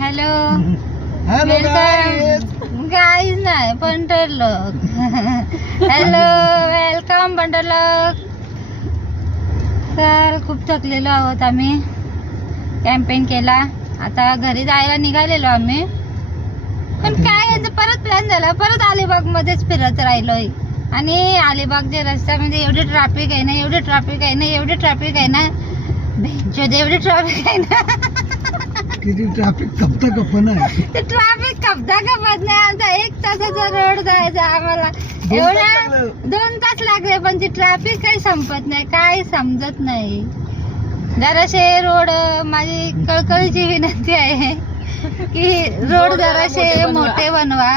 Hello hello guys नाही पंढरलोक. Hello welcome पंढरलोक. तर खूप थकलेलो आहोत आम्ही. कॅम्पेन केला, आता घरी जायला निघालेलो आम्ही. पण काय याचं परत प्लॅन झाला, परत अलिबाग मध्येच फिरत राहिलोय. आणि अलिबागच्या रस्त्यामध्ये एवढी ट्रॅफिक आहे ना, एवढी ट्रॅफिक आहे ना, एवढी ट्रॅफिक आहे ना, एवढी ट्रॅफिक आहे ना. किती ट्रॅफिक कपता कपन आहे. ते ट्रॅफिक कपता कपत नाही. आमचा 1 तासाचा रोड जायचा आम्हाला, एवढा 2 तास लागले. पण ती ट्रॅफिक काही संपत नाही, काही समजत नाही. जराशे रोड, माझी कळकळीची विनंती आहे की रोड जराशे मोठे बनवा,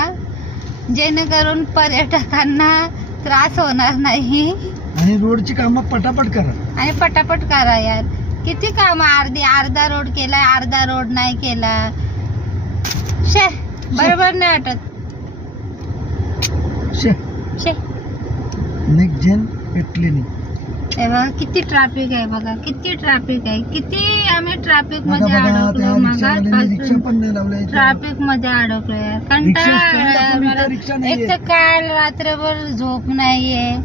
जेणेकरून पर्यटकांना त्रास होणार नाही. आणि रोडची कामं पटापट करा. आणि पटापट करा यार. किती काम, अर्धा रोड केला, अर्धा रोड नाही केला. शे बरोबर नाही वाटत. शे नेक्स्ट जेन पेटली नाही. हे बघा किती ट्रॅफिक आहे, बघा किती ट्रॅफिक आहे. किती आम्ही ट्रॅफिक मध्ये अडकलो. मग ट्रॅफिक मध्ये अडकलो यार. कंटाळा. एक तर काल रात्रभर झोप नाहीये,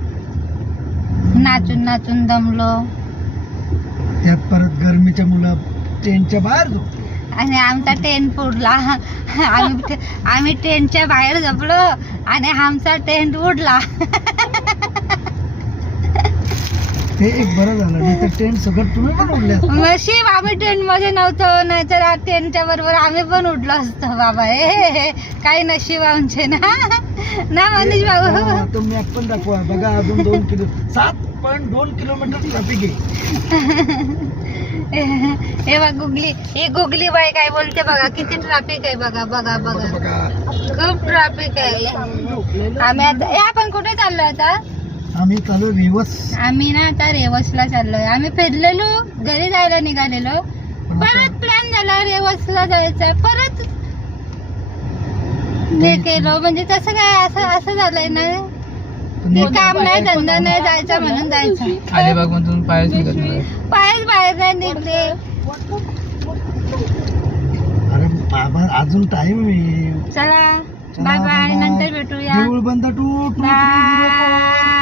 नाचून नाचून दमलो. त्यात परत गरमीच्या मुलं टेंटच्या बाहेर झोपतो. आणि आमचा टेंट फुटला. आम्ही टेंटच्या बाहेर झोपलो आणि आमचा टेंट उडला. ते एक बरं झालं, नाही तर टेंट सगळं तुम्ही पण उडले. नशीब आम्ही टेंट मध्ये नव्हतो, नाहीतर टेंटच्या बरोबर आम्ही पण उडलो असतो. बाबा हे काही नशीब आमचे ना मनीष बाबू. तो मॅप पण दाखवा बघा. अजून 7.2 किलोमीटर ट्रॅफिक आहे. हे बघ गुगली बाई काय बोलते बघा. किती ट्रॅफिक आहे बघा बघा बघा. खूप ट्रॅफिक आहे. आम्ही आता आपण कुठे चाललो आता? आम्ही चालू रेवस. आम्ही ना आता रेवसला चाललोय. आम्ही फिरलेलो, घरी जायला निघालेलो, परत प्लॅन झाला रेवसला जायचा. परत हे केलं, म्हणजे तसं काय असं झालंय ना. काम नाही, धंदा नाही, जायचं म्हणून जायचं. अलिबाग मधून पायच निघत नाही. पायच बाहेर नाही निघले. अरे बाबा अजून टाइम आहे. चला बाय बाय, नंतर भेटूया. देऊळ बंद टू. बाय.